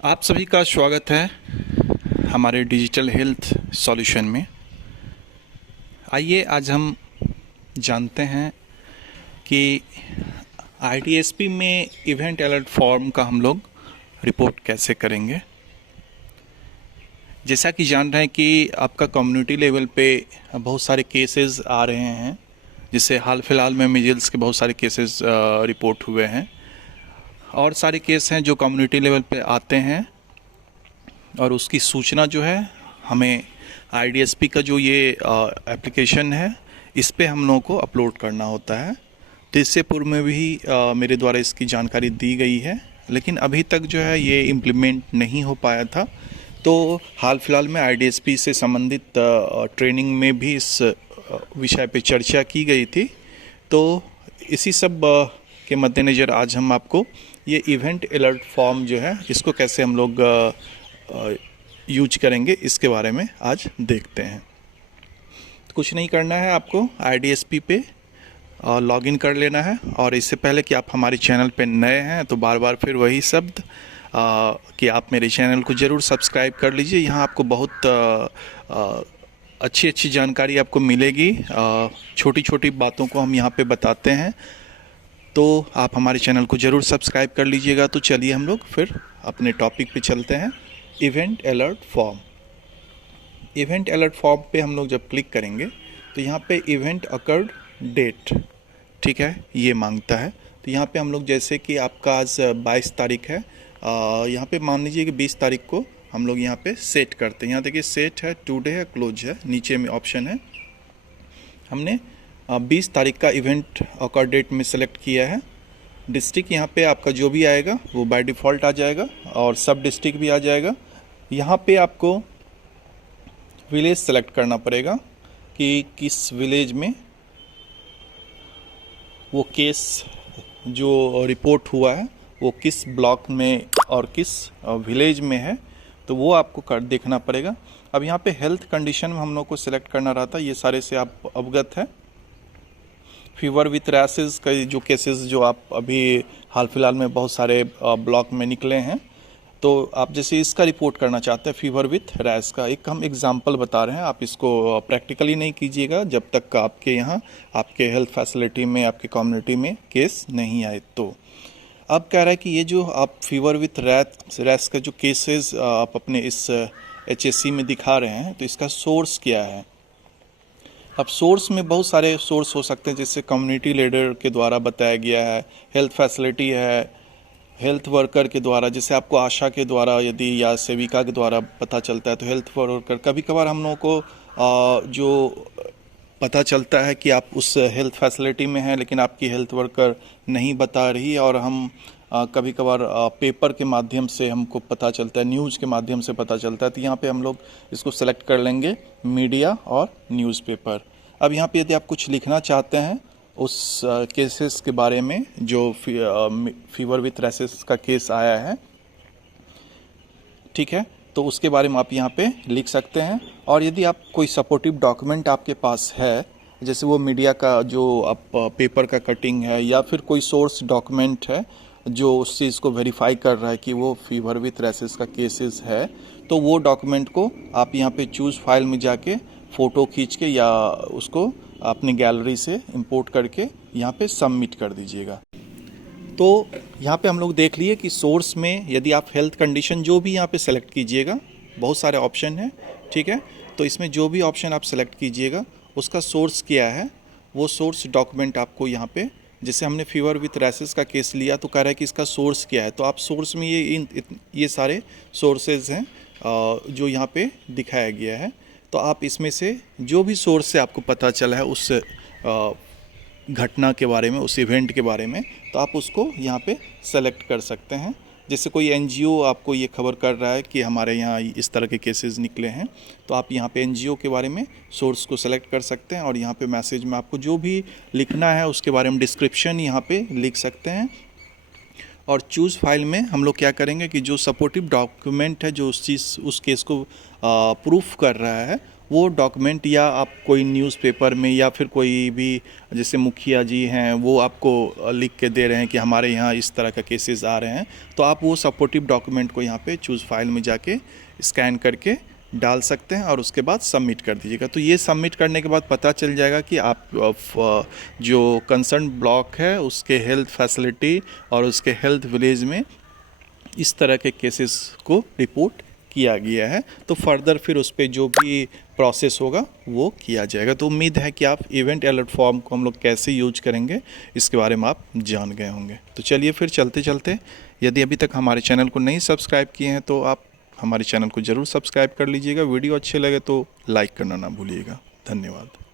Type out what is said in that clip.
आप सभी का स्वागत है हमारे डिजिटल हेल्थ सॉल्यूशन में। आइए आज हम जानते हैं कि आईडीएसपी में इवेंट अलर्ट फॉर्म का हम लोग रिपोर्ट कैसे करेंगे। जैसा कि जान रहे हैं कि आपका कम्युनिटी लेवल पे बहुत सारे केसेस आ रहे हैं, जिससे हाल फिलहाल में मीजल्स के बहुत सारे केसेस रिपोर्ट हुए हैं और सारे केस हैं जो कम्युनिटी लेवल पे आते हैं और उसकी सूचना जो है हमें आईडीएसपी का जो ये एप्लीकेशन है इस पे हम लोगों को अपलोड करना होता है। तो इससे पूर्व में भी मेरे द्वारा इसकी जानकारी दी गई है, लेकिन अभी तक जो है ये इम्प्लीमेंट नहीं हो पाया था। तो हाल फिलहाल में आईडीएसपी से संबंधित ट्रेनिंग में भी इस विषय पे चर्चा की गई थी। तो इसी सब के मद्देनज़र आज हम आपको ये इवेंट अलर्ट फॉर्म जो है इसको कैसे हम लोग यूज करेंगे इसके बारे में आज देखते हैं। कुछ नहीं करना है, आपको आईडीएसपी पे लॉगिन कर लेना है। और इससे पहले कि आप हमारे चैनल पे नए हैं तो बार बार फिर वही शब्द कि आप मेरे चैनल को ज़रूर सब्सक्राइब कर लीजिए। यहाँ आपको बहुत अच्छी अच्छी जानकारी आपको मिलेगी। छोटी छोटी बातों को हम यहाँ पे बताते हैं, तो आप हमारे चैनल को ज़रूर सब्सक्राइब कर लीजिएगा। तो चलिए हम लोग फिर अपने टॉपिक पे चलते हैं। Event alert form. Event alert form पे हम लोग जब क्लिक करेंगे तो यहाँ पे इवेंट अकर्ड डेट, ठीक है, ये मांगता है। तो यहाँ पे हम लोग जैसे कि आपका आज 22 तारीख है, यहाँ पे मान लीजिए कि 20 तारीख को हम लोग यहाँ पे सेट करते हैं। यहाँ देखिए सेट है, टुडे है, क्लोज है, नीचे में ऑप्शन है। हमने 20 तारीख का इवेंट अकर्ड डेट में सेलेक्ट किया है। डिस्ट्रिक्ट यहाँ पे आपका जो भी आएगा वो बाय डिफ़ॉल्ट आ जाएगा और सब डिस्ट्रिक्ट भी आ जाएगा। यहाँ पे आपको विलेज सेलेक्ट करना पड़ेगा कि किस विलेज में वो केस जो रिपोर्ट हुआ है वो किस ब्लॉक में और किस विलेज में है, तो वो आपको कर देखना पड़ेगा। अब यहाँ पे हेल्थ कंडीशन में हम लोग को सिलेक्ट करना रहता है, ये सारे से आप अवगत है। फीवर विथ रैसेस का जो केसेस जो आप अभी हाल फिलहाल में बहुत सारे ब्लॉक में निकले हैं, तो आप जैसे इसका रिपोर्ट करना चाहते हैं फीवर विथ रैश का, एक हम एग्जांपल बता रहे हैं। आप इसको प्रैक्टिकली नहीं कीजिएगा जब तक आपके यहाँ आपके हेल्थ फैसिलिटी में आपके कम्युनिटी में केस नहीं आए। तो अब कह रहा है कि ये जो आप फीवर विथ रैश का जो केसेस आप अपने इस एचएससी में दिखा रहे हैं, तो इसका सोर्स क्या है। अब सोर्स में बहुत सारे सोर्स हो सकते हैं, जैसे कम्युनिटी लीडर के द्वारा बताया गया है, हेल्थ फैसिलिटी है, हेल्थ वर्कर के द्वारा, जैसे आपको आशा के द्वारा यदि या सेविका के द्वारा पता चलता है तो हेल्थ वर्कर। कभी कभार हम लोगों को जो पता चलता है कि आप उस हेल्थ फैसिलिटी में हैं लेकिन आपकी हेल्थ वर्कर नहीं बता रही है, और हम कभी कभार पेपर के माध्यम से हमको पता चलता है, न्यूज़ के माध्यम से पता चलता है। तो यहाँ पे हम लोग इसको सेलेक्ट कर लेंगे मीडिया और न्यूज़पेपर। अब यहाँ पे यदि आप कुछ लिखना चाहते हैं उस केसेस के बारे में जो फीवर विथ रैसेस का केस आया है, ठीक है, तो उसके बारे में आप यहाँ पे लिख सकते हैं। और यदि आप कोई सपोर्टिव डॉक्यूमेंट आपके पास है, जैसे वो मीडिया का जो आप पेपर का कटिंग है या फिर कोई सोर्स डॉक्यूमेंट है जो उस चीज़ को वेरीफाई कर रहा है कि वो फीवर विथ रैसेस का केसेस है, तो वो डॉक्यूमेंट को आप यहाँ पे चूज़ फाइल में जाके फ़ोटो खींच के या उसको अपनी गैलरी से इंपोर्ट करके यहाँ पे सबमिट कर दीजिएगा। तो यहाँ पे हम लोग देख लिए कि सोर्स में यदि आप हेल्थ कंडीशन जो भी यहाँ पे सेलेक्ट कीजिएगा, बहुत सारे ऑप्शन हैं, ठीक है, तो इसमें जो भी ऑप्शन आप सेलेक्ट कीजिएगा उसका सोर्स क्या है, वो सोर्स डॉक्यूमेंट आपको यहाँ पे, जैसे हमने फीवर विथ रैसेस का केस लिया तो कह रहा है कि इसका सोर्स क्या है, तो आप सोर्स में ये सारे सोर्सेज हैं जो यहाँ पे दिखाया गया है। तो आप इसमें से जो भी सोर्स से आपको पता चला है उस घटना के बारे में, उस इवेंट के बारे में, तो आप उसको यहाँ पे सेलेक्ट कर सकते हैं। जैसे कोई एनजीओ आपको ये खबर कर रहा है कि हमारे यहाँ इस तरह के केसेस निकले हैं, तो आप यहाँ पे एनजीओ के बारे में सोर्स को सेलेक्ट कर सकते हैं और यहाँ पे मैसेज में आपको जो भी लिखना है उसके बारे में डिस्क्रिप्शन यहाँ पे लिख सकते हैं। और चूज़ फाइल में हम लोग क्या करेंगे कि जो सपोर्टिव डॉक्यूमेंट है जो उस केस को प्रूफ कर रहा है वो डॉक्यूमेंट या आप कोई न्यूज़पेपर में या फिर कोई भी जैसे मुखिया जी हैं वो आपको लिख के दे रहे हैं कि हमारे यहाँ इस तरह का केसेस आ रहे हैं, तो आप वो सपोर्टिव डॉक्यूमेंट को यहाँ पे चूज़ फाइल में जाके स्कैन करके डाल सकते हैं और उसके बाद सबमिट कर दीजिएगा। तो ये सबमिट करने के बाद पता चल जाएगा कि आप जो कंसर्न ब्लॉक है उसके हेल्थ फैसिलिटी और उसके हेल्थ विलेज में इस तरह के केसेस को रिपोर्ट किया गया है। तो फर्दर फिर उस पर जो भी प्रोसेस होगा वो किया जाएगा। तो उम्मीद है कि आप इवेंट अलर्ट फॉर्म को हम लोग कैसे यूज करेंगे इसके बारे में आप जान गए होंगे। तो चलिए फिर चलते चलते, यदि अभी तक हमारे चैनल को नहीं सब्सक्राइब किए हैं तो आप हमारे चैनल को ज़रूर सब्सक्राइब कर लीजिएगा। वीडियो अच्छे लगे तो लाइक करना ना भूलिएगा। धन्यवाद।